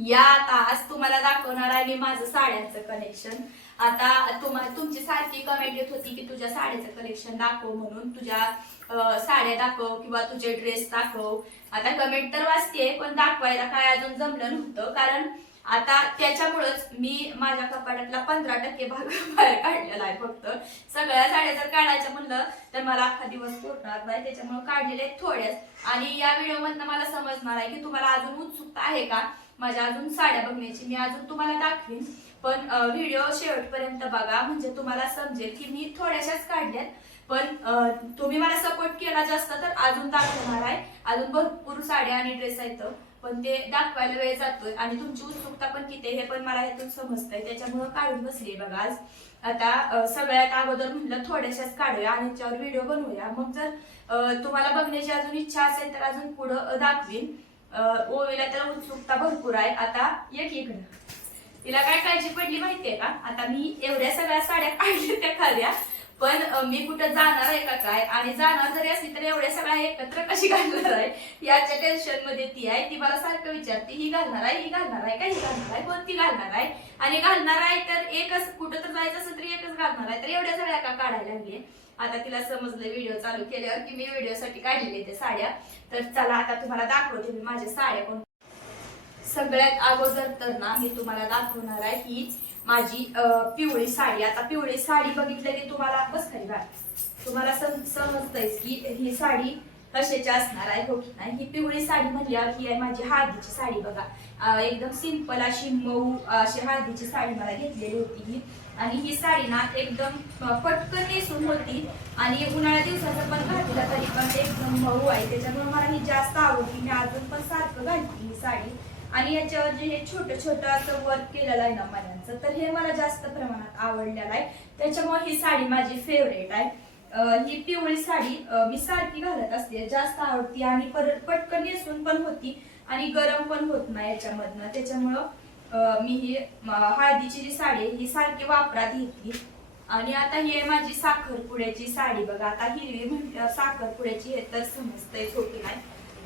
या आता आज तुम्हाला दाखवणार आहे मी माझं साड्यांचं कलेक्शन। आता तुमची सारखी कमेंट येत होती की तुझ्या साड्याचं कलेक्शन दाखव म्हणून, तुझ्या साड्या दाखव किंवा तुझे ड्रेस दाखव। आता कमेंट तर वाचते पण दाखवायला काय अजून जमलं नव्हतं, कारण आता त्याच्यामुळेच मी माझ्या कपाटातला 15% भाग बाहेर काढलेला आहे। फक्त सगळ्या साड्या जर काढायच्या म्हणलं तर मला अख्खा दिवस पुरणार नाही, त्याच्यामुळे काढलेले थोड्याच। आणि या व्हिडिओ मधनं मला समजणार आहे की तुम्हाला अजून उत्सुकता आहे का माझ्या अजून साड्या बघण्याची। मी अजून तुम्हाला दाखवीन, पण व्हिडिओ शेवटपर्यंत बघा म्हणजे तुम्हाला समजेल की मी थोड्याशाच काढल्यात, पण तुम्ही मला सपोर्ट केला जास्त तर अजून दाखवणार आहे। अजून भरपूर साड्या आणि ड्रेस आहेत, पण ते दाखवायला वेळ जातोय आणि तुमची उत्सुकता पण किती हे पण मला यातून समजतंय, त्याच्यामुळे काढून बसली बघा आज। आता सगळ्यात अगोदर म्हणलं थोड्याशाच काढूया आणि त्याच्यावर व्हिडिओ बनवूया। मग जर तुम्हाला बघण्याची अजून इच्छा असेल तर अजून पुढं दाखवीन। ओवीला तर उत्सुकता भरपूर आहे। आता एक इकडं तिला काय काळजी पडली माहितीये का, आता मी एवढ्या सगळ्या साड्या काढल्या त्या खऱ्या, पण मी कुठं जाणार आहे का काय, आणि जाणार जरी असली तर एवढ्या सगळ्या एकत्र कशी घालणार आहे याच्या टेन्शन मध्ये ती आहे। ती मला सारखं विचारते ही घालणार आहे, ही घालणार आहे का, ही घालणार आहे, कोणती घालणार आहे, आणि घालणार आहे तर एकच, कुठं तर जायचं असेल तर एकच घालणार आहे, तर एवढ्या सगळ्या का काढायला लागली। आता तिला समजलं व्हिडिओ चालू केल्यावर की मी व्हिडिओसाठी काढलेले ते साड्या। तर चला आता तुम्हाला दाखवते मी माझ्या साड्या कोण। सगळ्यात अगोदर तर ना मी तुम्हाला दाखवणार आहे ही माझी पिवळी साडी। आता पिवळी साडी बघितली की तुम्हाला बस खाली बघा, तुम्हाला समजतंय की ही साडी कशाची असणार आहे हो की नाही। ही पिवळी साडी म्हणल्यावर ही आहे माझी हळदीची साडी बघा। एकदम सिंपल अशी मऊ अशी हळदीची साडी मला घेतलेली होती ही, आणि ही साडी ना एकदम पटकन नेसून होती आणि उन्हाळ्या दिवसाचं पण घातलं तरी पण एकदम मऊ आहे, त्याच्यामुळे मला ही जास्त आवडली। मी अजून पण सारखं घालते ही साडी। आणि याच्यावर जे हे छोटं छोटं असं वर्क केलेलं आहे ना मण्यांचं, तर हे मला जास्त प्रमाणात आवडलेलं आहे, त्याच्यामुळे ही साडी माझी फेवरेट आहे। ही पिवळी साडी मी सारखी घालत असते, जास्त आवडती आणि पटकन नेसून पण होती आणि गरम पण होत नाही याच्यामधनं, त्याच्यामुळं मी ही हळदीची जी साडी आहे ही सारखी वापरात घेतली। आणि आता ही आहे माझी साखरपुड्याची साडी बघा। आता हिरवी म्हटलं साखरपुड्याची हे तर समजतंयच होती नाही,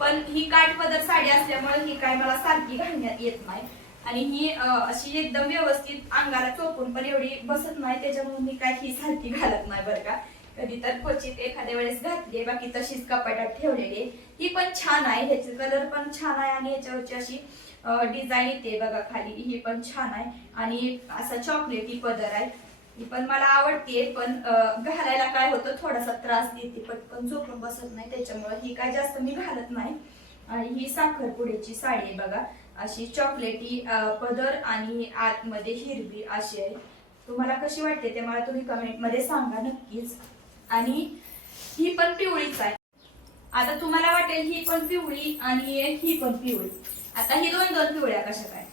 पण ही काठपदर साडी असल्यामुळे ही काय मला सारखी घालण्यात येत नाही, आणि ही अशी एकदम व्यवस्थित अंगाला चोपून पण एवढी बसत नाही, त्याच्यामुळे मी काय ही सारखी घालत नाही बरं का। कधी तर क्वचित एखाद्या वेळेस घातली, बाकी तशीच कपाटात ठेवलेली। ही पण छान आहे, ह्याचे कलर पण छान आहे आणि याच्यावरची अशी डिझाईन येते बघा खाली, ही पण छान आहे। आणि असा चॉकलेटी पदर आहे, ही पण मला आवडते, पण घालायला काय होतं थोडासा त्रास देते, पटकन झोपून बसत नाही, त्याच्यामुळे ही काय जास्त मी घालत नाही। आणि ही साखरपुड्याची साडी आहे बघा, अशी चॉकलेटी पदर आणि आतमध्ये हिरवी अशी आहे। तुम्हाला कशी वाटते ते मला तुम्ही कमेंट मध्ये सांगा नक्कीच। आणि ही पण पिवळीच आहे। आता तुम्हाला वाटेल ही पण पिवळी आणि ही पण पिवळी, आता ही दोन दोन पिवळ्या कशा काय,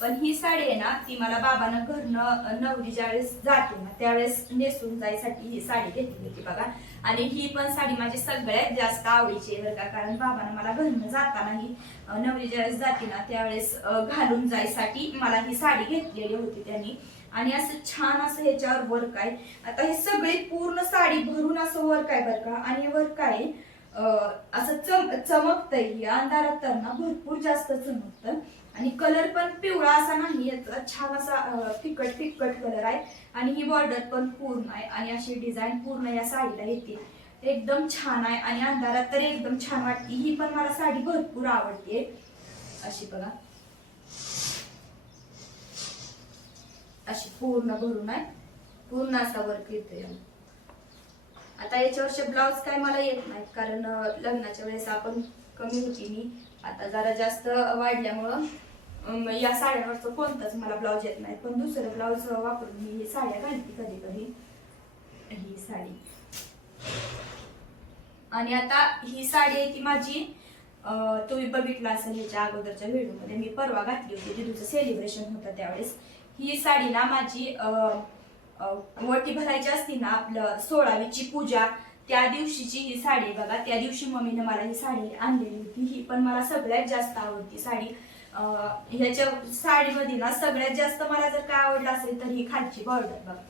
पण ही साडी आहे ना ती मला बाबांना घरनं नवरी ज्यावेळेस जाते ना त्यावेळेस नेसून जायसाठी ही साडी घेतली होती बघा। आणि ही पण साडी माझी सगळ्यात जास्त आवडीची आहे बरं का, कारण बाबांना मला घरनं जाताना ही नवरी ज्यावेळेस जाते ना त्यावेळेस घालून जायसाठी मला ही साडी घेतलेली होती त्यांनी। आणि असं छान असं ह्याच्यावर वर्क आहे। आता ही सगळी पूर्ण साडी भरून असं वर्क आहे बरं का, आणि वर्क आहे असं चमकतंय, अंधारात तर ना भरपूर जास्त चमकतं, आणि कलर पण पिवळा असा नाही, छान असा फिकट फिकट कलर आहे। आणि ही बॉर्डर पण पूर्ण आहे आणि अशी डिझाईन पूर्ण या साडीला येते, एकदम छान आहे आणि अंधारात तर एकदम छान वाटते। ही पण मला साडी भरपूर आवडते, अशी बघा अशी पूर्ण भरून आहे, पूर्ण असा वर्क येतोय। आता याच्यावरचे ब्लाउज काय मला येत नाहीत, कारण लग्नाच्या वेळेस आपण कमी होती मी, आता जरा जास्त वाढल्यामुळं या साड्यांवरचं कोणतंच मला ब्लाउज येत नाही, पण दुसरं ब्लाउज वापरून मी साड्या घालते कधी कधी। ही साडी आणि आता ही साडी आहे ती माझी तुम्ही बघितलं असेल ह्याच्या अगोदरच्या व्हिडिओ मध्ये, मी परवा घातली होती जिथूचं सेलिब्रेशन होतं त्यावेळेस। ही साडी ना माझी वटी भरायची असती ना आपलं 16वीची पूजा त्या दिवशीची ही साडी बघा, त्या दिवशी मम्मीने मला ही साडी आणलेली होती। ही पण मला सगळ्यात जास्त आवडती साडी। ह्याच्या साडीमध्ये ना सगळ्यात जास्त मला जर काय आवडलं असेल तर ही खालची बॉर्डर बघा,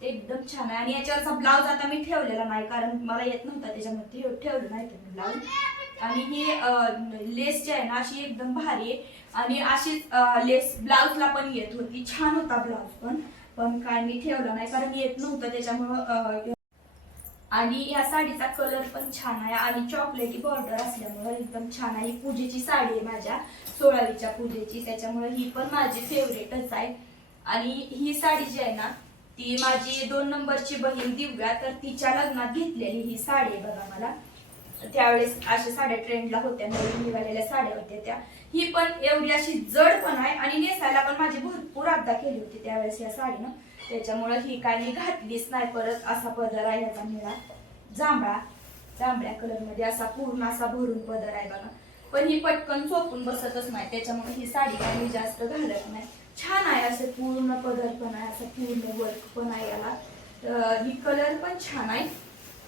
ते एकदम छान आहे। आणि याच्यावरचा ब्लाउज आता मी ठेवलेला नाही, कारण मला येत नव्हता त्याच्यामध्ये ठेवलं नाही तुम्ही ब्लाउज, आणि ही लेस जी आहे ना अशी एकदम भारी आहे आणि अशीच लेस ब्लाउजला पण येत होती, छान होता ब्लाउज पण काय मी ठेवलं नाही कारण येत नव्हतं त्याच्यामुळं. आणि या साडीचा कलर पण छान आहे आणि चॉकलेटी बॉर्डर असल्यामुळे एकदम छान आहे. ही पूजेची साडी आहे माझ्या 16वीच्या पूजेची, त्याच्यामुळे ही पण माझी फेवरेटच आहे. आणि ही साडी जी आहे ना ती माझी 2 नंबरची बहीण दिव्या, तर तिच्या लग्नात घेतलेली ही साडी आहे बघा. मला त्यावेळेस अशा साड्या ट्रेंडला होत्या, नवीन निघालेल्या साड्या होत्या त्या. ही पण एवढी अशी जड पण आहे आणि नेसायला पण माझी भरपूर अब्दा केली होती त्यावेळेस या साडीनं, त्याच्यामुळे ही काय मी घातलीच नाही परत. असा पदर आहे याचा निळा जांभळ्या कलर मध्ये असा पूर्ण असा भरून पदर आहे बघा. पण ही पटकन चोपून बसतच नाही, त्याच्यामुळे ही साडी काय मी जास्त घालत नाही. छान आहे असं पूर्ण पदर पण आहे, असं पूर्ण वर्क पण आहे याला. ही कलर पण छान आहे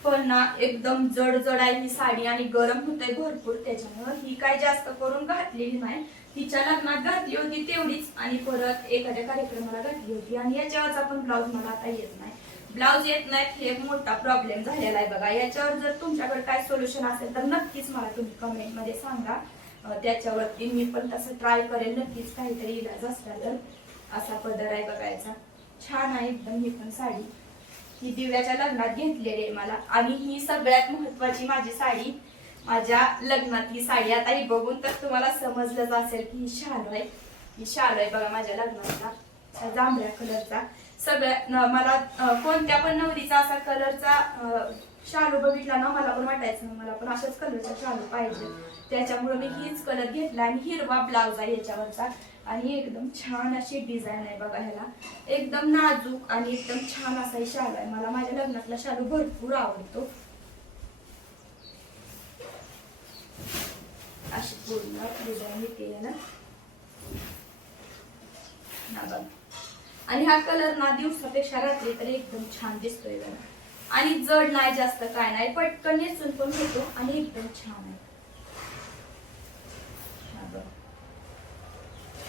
पण ना एकदम जड आहे ही साडी आणि गरम होते भरपूर, त्याच्यामुळे ही काय जास्त करून घातलेली नाही. तिच्या लग्नात घातली होती तेवढीच आणि परत एखाद्या कार्यक्रमाला घातली होती. आणि याच्यावरचा पण ब्लाऊज मला आता येत नाही. ब्लाऊज येत नाहीत हे एक मोठा प्रॉब्लेम झालेला आहे बघा. याच्यावर जर तुमच्याकडे काय सोल्युशन असेल तर नक्कीच मला तुम्ही कमेंट मध्ये सांगा. त्याच्यावरती मी पण तसं ट्राय करेल नक्कीच, काहीतरी इलाज असला तर. असा पदर आहे बघायचा, छान आहे एकदम ही पण साडी. ही दिव्याच्या लग्नात घेतलेली आहे मला. आणि ही सगळ्यात महत्वाची माझी साडी, माझ्या लग्नातली साडी. आता ही बघून तर तुम्हाला समजलंच असेल की ही शालू आहे. ही शालू आहे बघा माझ्या लग्नातला, जांभळ्या कलरचा. सगळ्यात मला कोणत्या पण नवरीचा असा कलरचा शालू बघितला ना मला पण वाटायचं मला पण अशाच कलरचा शालू पाहिजे, त्याच्यामुळे मी हीच कलर घेतला. आणि हिरवा ब्लाउज आहे याच्यावरचा आणि एकदम छान अशी डिझाईन आहे बघा. ह्याला एकदम नाजूक आणि एकदम छान असा शालू आहे. मला माझ्या लग्नातला शालू भरपूर आवडतो. अशी पूर्ण डिझाईन येते याला. आणि हा कलर ना दिवसापेक्षा रात्री तर एकदम छान दिसतोय बघा. आणि जड नाही जास्त काय नाही, पटकन नेसून पण होतो आणि एकदम छान आहे.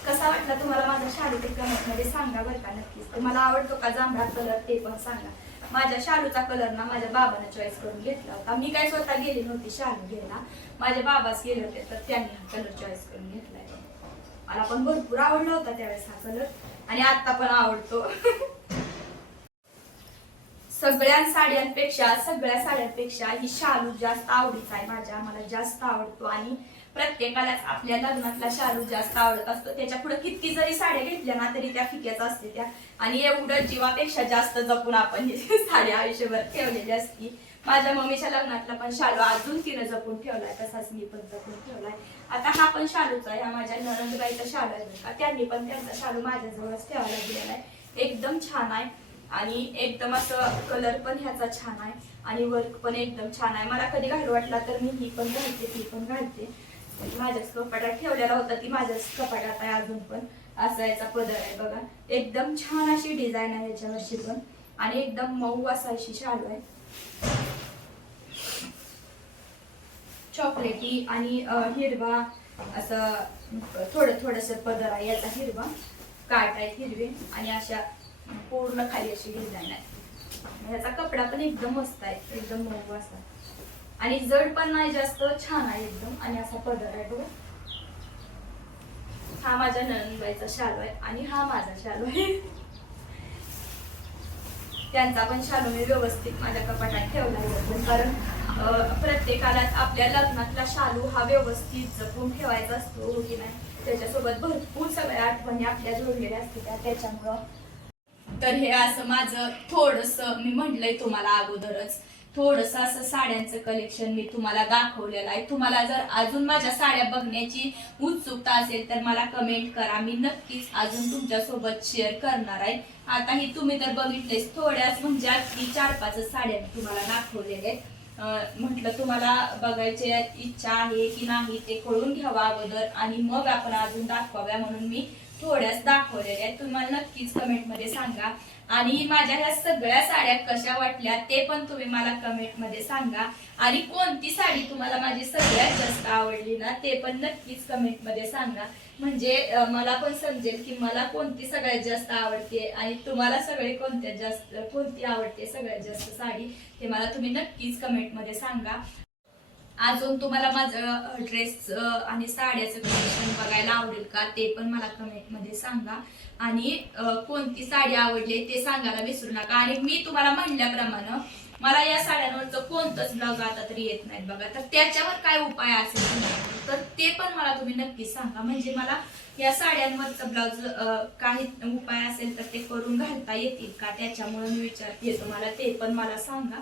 कसा वाटला तुम्हाला माझा शालू ते कमेंट मध्ये सांगा बरं का नक्कीच. तुम्हाला आवडतो का जांभळा कलर ते पण सांगा. माझ्या शालूचा कलर ना माझ्या बाबाने चॉईस करून घेतला होता. मी काय स्वतः गेली नव्हती शालू घ्यायला, माझे बाबाच गेले होते तर त्यांनी हा कलर चॉईस करून घेतलाय. मला पण भरपूर आवडला होता त्यावेळेस हा कलर आणि आता पण आवडतो. सगळ्या साड्यांपेक्षा ही शालू जास्त आवडीचा आहे माझ्या. मला जास्त आवडतो आणि प्रत्येकालाच आपल्या लग्नातला शालू जास्त आवडत असतो. त्याच्या पुढे किती जरी साड्या घेतल्या ना तरी त्या फिक्याच असते त्या. आणि एवढं जीवापेक्षा जास्त जपून आपण ही साड्या आयुष्यभर ठेवलेली असती. माझ्या मम्मीच्या लग्नातला पण शालू अजून तिने जपून ठेवलाय, तसाच मी पण जपून ठेवलाय. आता हा पण शालूचा आहे, हा माझ्या नणंदबाईचा शालू आहे का, त्यांनी पण त्यांचा शालू माझ्याजवळच ठेवायला दिलेला आहे. एकदम छान आहे आणि एकदम असं कलर पण ह्याचा छान आहे आणि वर्क पण एकदम छान आहे. मला कधी घालू वाटला तर मी ही पण घालते, ती पण घालते. माझ्याच कपाटात ठेवलेला होता, ती माझ्याच कपाटात आहे अजून पण. असा याचा पदर आहे बघा, एकदम छान अशी डिझाईन आहे याच्यावरची पण आणि एकदम मऊ असा अशी शालू आहे. चॉकलेटी आणि हिरवा असं थोडस पदर आहे याचा, हिरवा काट आहेत हिरवे आणि अशा पूर्ण खाली अशी डिझाईन आहे. ह्याचा कपडा पण एकदम मस्त आहे, एकदम मऊ असा आणि जड पण नाही जास्त, छान आहे एकदम. आणि असा पदर आहे बघा. हा माझ्या नणंदबाईचा शालू आहे आणि हा माझा शालू आहे. त्यांचा पण शालू मी व्यवस्थित माझ्या कपाटात ठेवला आहे कारण प्रत्येकालाच आपल्या लग्नातला शालू हा व्यवस्थित जपून ठेवायचा असतो हो की नाही. त्याच्यासोबत भरपूर सगळ्या आठवणी आपल्या जोडलेल्या असतात त्याच्यामुळं. तर हे असं माझं थोडस मी म्हटलंय तुम्हाला अगोदरच, थोडस असं साड्यांचं कलेक्शन मी तुम्हाला दाखवलेलं आहे. तुम्हाला जर अजून माझ्या साड्या बघण्याची उत्सुकता असेल तर मला कमेंट करा, मी नक्कीच अजून तुमच्या सोबत शेअर करणार आहे. आता ही तुम्ही तर बघितलेच, थोड्याच म्हणजे अगदी 4-5 साड्या मी तुम्हाला दाखवलेल्या आहेत. म्हटलं तुम्हाला बघायची इच्छा आहे की नाही ते कळून घ्यावा अगोदर आणि मग आपण अजून दाखवाव्या, म्हणून मी थोड्याच दाखवलेल्या आहेत. तुम्हाला नक्कीच कमेंट मध्ये सांगा. आणि माझ्या ह्या सगळ्या साड्या कशा वाटल्या ते पण तुम्ही मला कमेंट मध्ये सांगा. आणि कोणती साडी तुम्हाला माझी सगळ्यात जास्त आवडली ना ते पण नक्कीच कमेंट मध्ये सांगा, म्हणजे मला पण समजेल की मला कोणती सगळ्यात जास्त आवडते आणि तुम्हाला कोणती आवडते सगळ्यात जास्त साडी, ते मला तुम्ही नक्कीच कमेंट मध्ये सांगा. अजून तुम्हाला माझं ड्रेस आणि साड्याचं कलेक्शन बघायला आवडेल का ते पण मला कमेंट मध्ये सांगा. आणि कोणती साडी आवडली ते सांगायला विसरू नका. आणि मी तुम्हाला म्हणल्याप्रमाणे मला या साड्यांवरचं कोणतंच ब्लाउज आता तरी येत नाहीत बघा, तर त्याच्यावर काय उपाय असेल तुमच्याकडे तर ते पण मला तुम्ही नक्की सांगा. म्हणजे मला या साड्यांवरचं ब्लाउज काही उपाय असेल तर ते करून घालता येतील का, त्याच्यामुळे मी विचारते तुम्हाला, ते पण मला सांगा.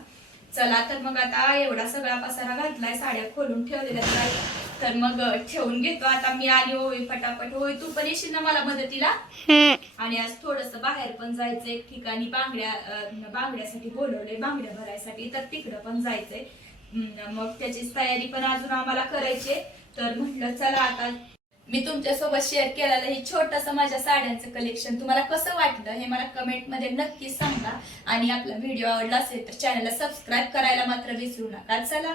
चला तर मग आता एवढा सगळा पसारा घातलाय, साड्या खोलून ठेवलेल्या आहेत, तर मग ठेवून घेतो आता मी. आणि होई पटापट, होई तू पण येशील ना मला मदतीला. आणि आज थोडस बाहेर पण जायचं, एक ठिकाणी बांगड्यासाठी बोलवले, बांगड्या भरायसाठी, तर तिकडं पण जायचंय. मग त्याची तयारी पण अजून आम्हाला करायची. तर म्हटलं चला आता मी तुमच्यासोबत शेअर केलेलं हे छोटंसं माझ्या साड्यांचं कलेक्शन तुम्हाला कसं वाटलं हे मला कमेंट मध्ये नक्की सांगा. आणि आपला व्हिडिओ आवडला असेल तर चॅनलला सबस्क्राईब करायला मात्र विसरू नका. चला